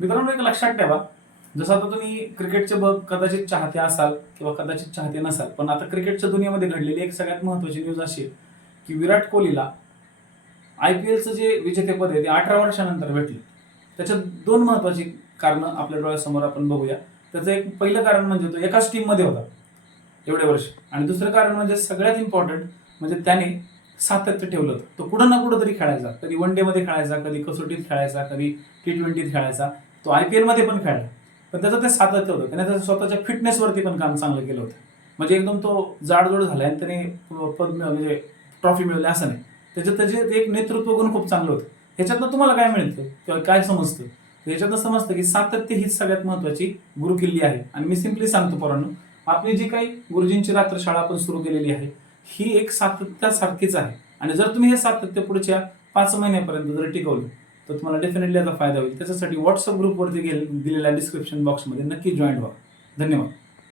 मित्रांनो, एक लक्षात ठेवा, जसं आता तुम्ही क्रिकेटचे कदाचित चाहते असाल किंवा कदाचित चाहते नसाल, पण आता क्रिकेटच्या दुनियेमध्ये घडलेली एक सगळ्यात महत्त्वाची न्यूज अशी आहे की विराट कोहलीला IPLचं जे विजेतेपद आहे ते 18 वर्षानंतर भेटलं. त्याच्यात 2 महत्त्वाची कारणं आपल्या डोळ्यासमोर आपण बघूया. त्याचं एक पहिलं कारण म्हणजे तो एकाच टीममध्ये होता एवढे वर्ष, आणि दुसरं कारण म्हणजे सगळ्यात इम्पॉर्टंट म्हणजे त्याने सातत्य ठेवलं होतं. तो कुठं ना कुठं तरी खेळायचा. कधी वन डेमध्ये खेळायचा, कधी कसोटीत खेळायचा, कधी T20त खेळायचा, तो IPLमध्ये पण खेळला. पण त्याचं ते सातत्य होतं. त्याने त्याच्या स्वतःच्या फिटनेसवरती पण काम चांगलं केलं होतं. म्हणजे एकदम तो जाडजूड झाला आणि त्याने म्हणजे ट्रॉफी मिळवली असं नाही. त्याचे एक नेतृत्व गुण खूप चांगलं होतं. ह्याच्यातनं तुम्हाला काय मिळतं किंवा काय समजतं? ह्याच्यातनं समजतं की सातत्य हीच सगळ्यात महत्त्वाची गुरुकिल्ली आहे. आणि मी सिम्पली सांगतो पोरांनो, आपली जी काही गुरुजींची रात्रशाळा आपण सुरू केलेली आहे, ही एक सातत्यासारखीच आहे. आणि जर तुम्ही हे सातत्य पुढच्या 5 महिन्यापर्यंत जर टिकवलं तर तुम्हाला डेफिनेटली याचा फायदा होईल. त्याच्यासाठी व्हॉट्सअप ग्रुपवरती दिलेल्या डिस्क्रिप्शन बॉक्समध्ये नक्की जॉईन व्हा. धन्यवाद.